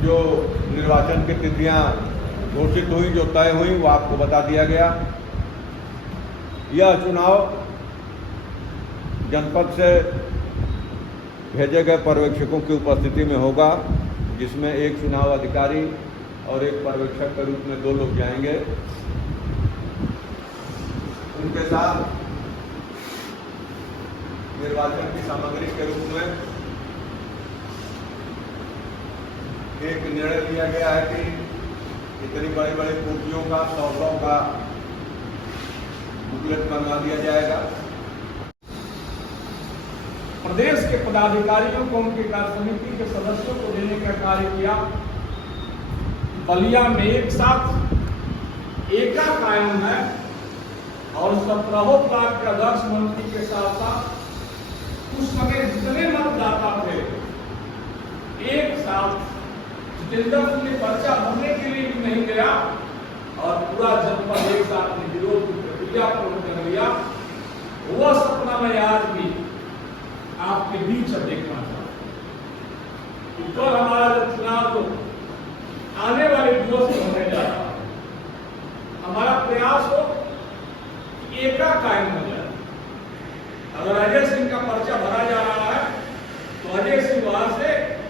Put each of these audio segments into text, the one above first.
जो निर्वाचन की तिथियां घोषित हुई, जो तय हुई, वो आपको बता दिया गया। यह चुनाव जनपद से भेजे गए पर्यवेक्षकों की उपस्थिति में होगा, जिसमें एक चुनाव अधिकारी और एक पर्यवेक्षक के रूप में 2 लोग जाएंगे। उनके साथ निर्वाचन की सामग्री के रूप में एक निर्णय लिया गया है कि इतनी बड़ी बड़ी कुर्सियों का 100 का बुकलेट बनवा दिया जाएगा। प्रदेश के पदाधिकारियों को उनके कार्य समिति के सदस्यों को देने का कार्य किया। बलिया में एक साथ एका कायम है और 17 ब्लॉक के अध्यक्ष मंत्री के साथ साथ उस समय जितने मतदाता थे एक साथ जितेंद्र सिंह ने पर्चा भरने के लिए भी नहीं गया और पूरा जनपद एक साथ विरोध की प्रक्रिया पूर्ण कर लिया। वह सपना मैं आज भी आपके बीच देखना चाहता हूं। कल हमारा जो चुनाव तो आने वाले दिवस में होने जा रहा है, हमारा प्रयास हो कि एका कायम हो जाए। अगर अजय सिंह का पर्चा भरा जा रहा है तो अजय सिंह वहां से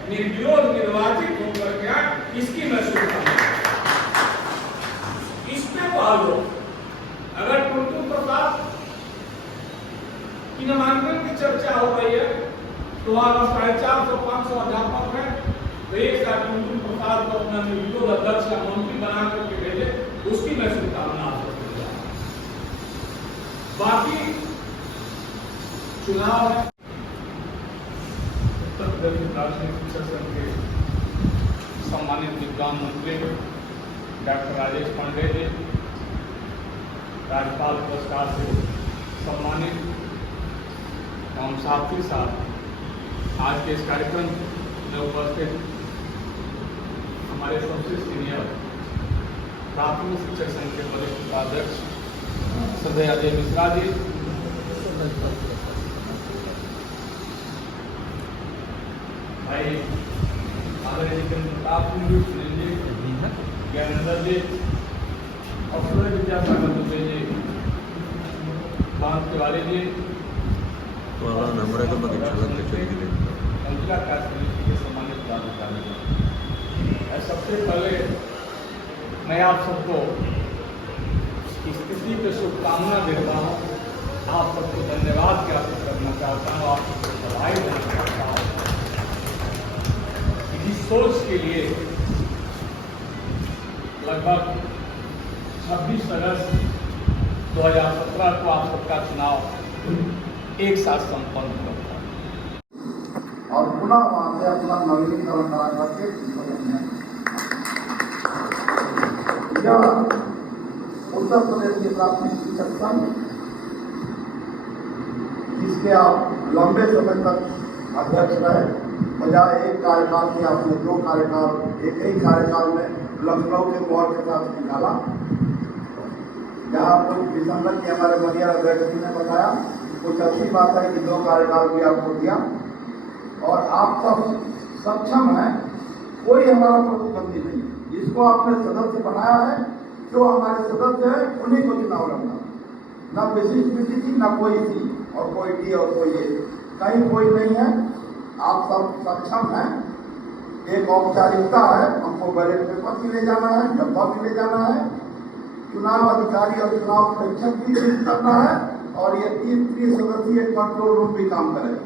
निर्विरोध निर्वाचित होकर के आए, इसकी मैं शुभकामना। इसमें पालो अगर टुनटुन प्रसाद की नामांकन की चर्चा हो रही है तो वहां 450-500 अध्यापक है, तो एक साथ टुनटुन प्रसाद को अपना निर्विरोध अध्यक्ष या मंत्री बना करके भेजे, उसकी मैं शुभकामना। बाकी चुनाव है उत्तर प्रदेश राजनीतिक शिक्षक संघ के सम्मानित विद्वान मंत्री डॉक्टर राजेश पांडे जी, राज्यपाल पुरस्कार से सम्मानित एवं साथ ही साथ आज के इस कार्यक्रम में उपस्थित हमारे सबसे सीनियर प्राथमिक शिक्षक संघ के वरिष्ठ उपाध्यक्ष श्रद्धेय अजय मिश्रा जी, भाई आदरणीय जितेंद्र प्रताप सिंह जी, ज्ञानेंद्र जी, और सूर्य विद्यासागर दुबे जी, बांस तिवारी जी, अंजिला काश्मीरी के सम्मानित पदाधिकारी। सबसे पहले मैं आप सबको इस तिथि पे शुभकामना देता हूँ, आप सबको धन्यवाद ज्ञापित करना चाहता हूँ, आप सबको बधाई देना चाहता हूँ। इस सोच के लिए लगभग 26 अगस्त 2017 को आप सबका चुनाव एक साथ संपन्न होगा और पुनः वहां से अपना नवीनीकरण करा करके यह उत्तर प्रदेश के प्राथमिक शिक्षक संघ, जिसके आप लंबे समय तक अध्यक्ष रहे, बजाय एक कार्यकाल की आपने 2 कार्यकाल एक ही कार्यकाल में लखनऊ के मोहर के साथ निकाला, जहाँ कुछ विसंगति हमारे मनिया अध्यक्ष जी ने बताया। कुछ अच्छी बात है कि 2 कार्यकाल भी आपको दिया और आप सब सक्षम हैं, कोई हमारा प्रतिद्वंदी नहीं। जिसको आपने सदस्य बनाया है, जो हमारे सदस्य है, उन्हीं को चुनाव लड़ना, न विशिष्ट विधि थी, न कोई थी और कोई डी और कोई ए, कहीं कोई नहीं है। आप सब सक्षम हैं। एक औपचारिकता है, हमको बैलेट पेपर भी ले जाना है, डब्बा भी ले जाना है, चुनाव अधिकारी और चुनाव परीक्षक भी नियुक्त करना है और ये 3 त्रिसदस्यीय कंट्रोल रूम भी काम करेगा।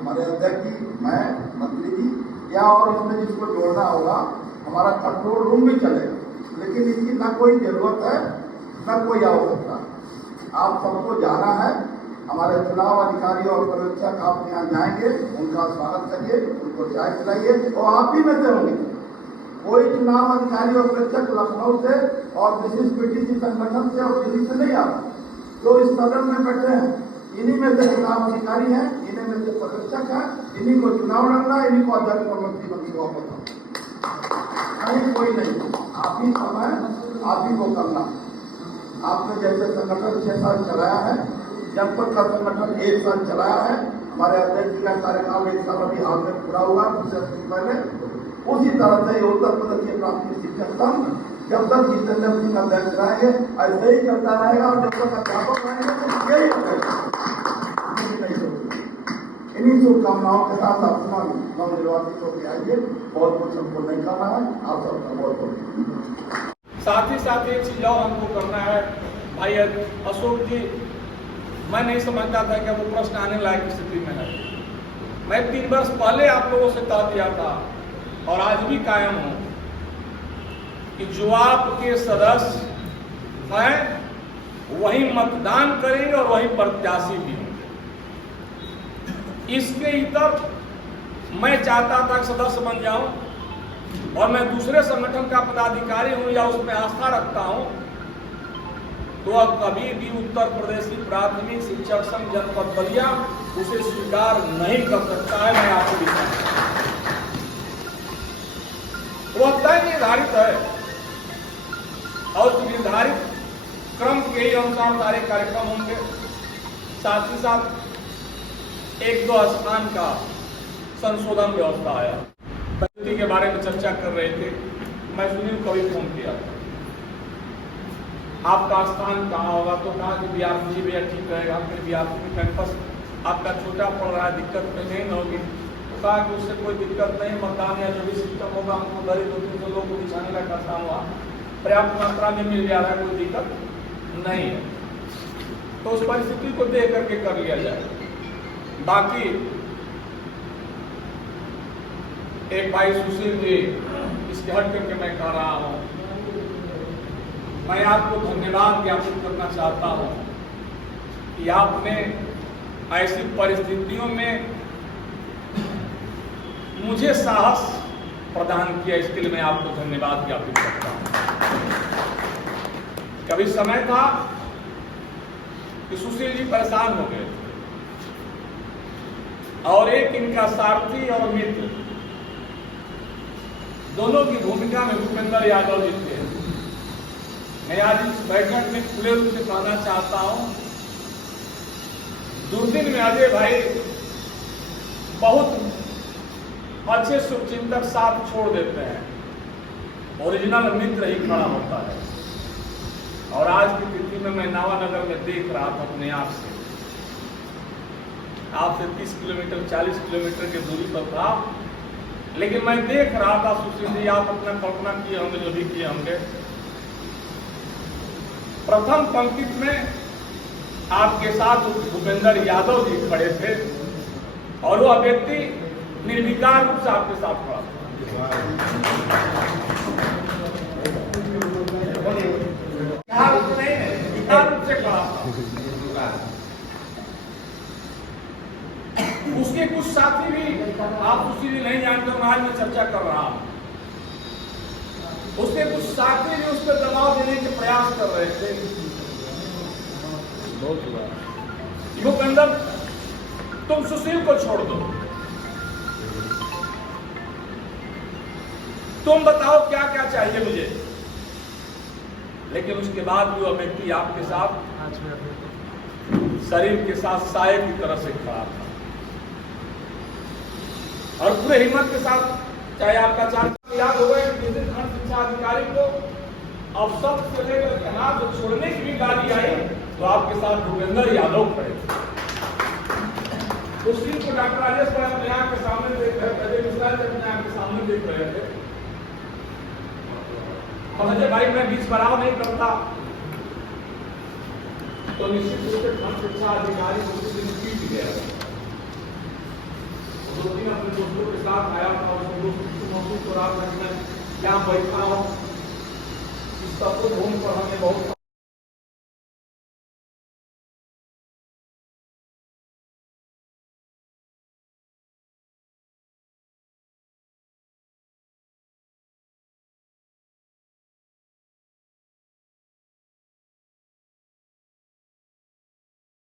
हमारे अध्यक्ष जी, मैं, मंत्री जी या और इसमें जिसको जोड़ना होगा, हमारा कंट्रोल रूम भी चलेगा, लेकिन इसकी न कोई जरूरत है न कोई आवश्यकता। आप सबको जाना है, हमारे चुनाव अधिकारी और पर्यवेक्षक आप यहाँ जाएंगे, उनका स्वागत करिए, उनको चाय पिलाइए और आप ही में से होंगे। कोई चुनाव अधिकारी और पर्यवेक्षक लखनऊ से और विशिष्ट पीटीसी संगठन से और दिल्ली से नहीं आता, जो इस सदन में बैठे हैं, इन्हीं में से चुनाव अधिकारी हैं, इन्हीं में से पर्यवेक्षक हैं, इन्हीं को चुनाव लड़ना, इन्हीं को अध्यक्ष और मंत्री वापस कहीं कोई नहीं। आप ही समय आप ही को करना। आपने जैसे संगठन 6 साल चलाया है, जनपद का संगठन 1 साल चलाया है, हमारे अध्यक्ष जी का कार्यकाल 1 साल अभी हाल में पूरा हुआ, उससे पहले उसी तरह से ये उत्तर प्रदेश के प्राथमिक शिक्षक संघ जब तक जितेंद्र सिंह अध्यक्ष रहेंगे ऐसे ही चलता रहेगा और जब तक अध्यापक रहेंगे तो यही रहेगा। इन्हीं शुभकामनाओं के साथ अपना नवनिर्वाचित होकर आइए। बहुत कुछ हमको नहीं करना है, आप सबका बहुत बहुत। साथ ही साथ एक चीज और हमको करना है भाई अशोक जी, मैं नहीं समझता था कि वो प्रश्न आने लायक स्थिति में है। मैं 3 वर्ष पहले आप लोगों से कह दिया था और आज भी कायम हूं कि जो आपके सदस्य हैं वही मतदान करेंगे और वही प्रत्याशी भी होंगे। इसके इतर मैं चाहता था कि सदस्य बन जाऊं और मैं दूसरे संगठन का पदाधिकारी हूं या उसमें आस्था रखता हूं तो अब कभी भी उत्तर प्रदेशी प्राथमिक शिक्षक संघ जनपद बलिया उसे स्वीकार नहीं कर सकता है। मैं आपको दिखाऊंगा, वो तय निर्धारित है और निर्धारित क्रम के ही अनुसार सारे कार्यक्रम होंगे। साथ ही साथ 1-2 स्थान का संशोधन व्यवस्था है। पद्धति के बारे में चर्चा कर रहे थे, मैं सुनील को भी फोन किया, आपका स्थान कहाँ होगा, तो कहा कि बीआरसी भैया ठीक रहेगा। फिर बीआरसी कैंपस आपका छोटा पड़ रहा है, दिक्कत नहीं होगी। तो कहा कि उससे कोई दिक्कत नहीं, मतदान या जो भी सिस्टम होगा हमको घर 200-300 लोग को बिछाने का काम हुआ, पर्याप्त मात्रा में मिल जा रहा है, कोई दिक्कत नहीं है। तो उस परिस्थिति को देख करके कर लिया जाए। बाकी एक भाई सुशील जी, इसके हट करके मैं कह रहा हूं, मैं आपको धन्यवाद ज्ञापित करना चाहता हूं कि आपने ऐसी परिस्थितियों में मुझे साहस प्रदान किया, इसके लिए मैं आपको धन्यवाद ज्ञापित करता हूं। कभी समय था कि सुशील जी परेशान हो गए और एक इनका सारथी और मित्र दोनों की भूमिका में भूपेंद्र यादव जी थे। मैं आज इस बैठक में खुले रूप से कहना चाहता हूं, दुर्दिन में अजय भाई बहुत अच्छे शुभचिंतक साथ छोड़ देते हैं, ओरिजिनल मित्र ही खड़ा होता है। और आज की तिथि में मैं नावानगर में देख रहा था अपने आप से, आपसे 30 किलोमीटर 40 किलोमीटर की दूरी पर था, लेकिन मैं देख रहा था सुशील जी, आप अपना कल्पना किए होंगे जो भी किए होंगे, प्रथम पंक्ति में आपके साथ भूपेंद्र यादव जी खड़े थे और वह व्यक्ति निर्विकार रूप से आपके साथ खड़ा था। विकार रूप से खड़ा था। उसके कुछ साथी भी, आप उसकी भी नहीं जानते हो, आज मैं चर्चा कर रहा हूं, उसके कुछ साथी भी उस पर दबाव देने के प्रयास कर रहे थे। भूपेंद्र, तुम सुशील को छोड़ दो, तुम बताओ क्या क्या चाहिए मुझे। लेकिन उसके बाद भी वह व्यक्ति आपके साथ शरीर के साथ साये की तरह से खड़ा था और पूरे हिम्मत के साथ, चाहे आपका चाचा याद होगा कि जिस दिन खंड शिक्षा अधिकारी को अवसर से लेकर के हाथ छोड़ने की भी गाड़ी आई तो आपके साथ भूपेंद्र यादव खड़े थे। उस दिन को डॉक्टर राजेश भाई अपने आंख के सामने देख रहे थे, अजय मिश्रा जी अपने आंख के सामने देख रहे थे। और अजय भाई मैं बीच बराव नहीं करता तो निश्चित रूप से खंड शिक्षा अधिकारी उस दिन पीट गया। 2-3 अपने दोस्तों के साथ आया था, उसको दोस्तों महसूस हो रहा था कि मैं क्या बैठा हूं, इस सब को ढूंढ पर हमें बहुत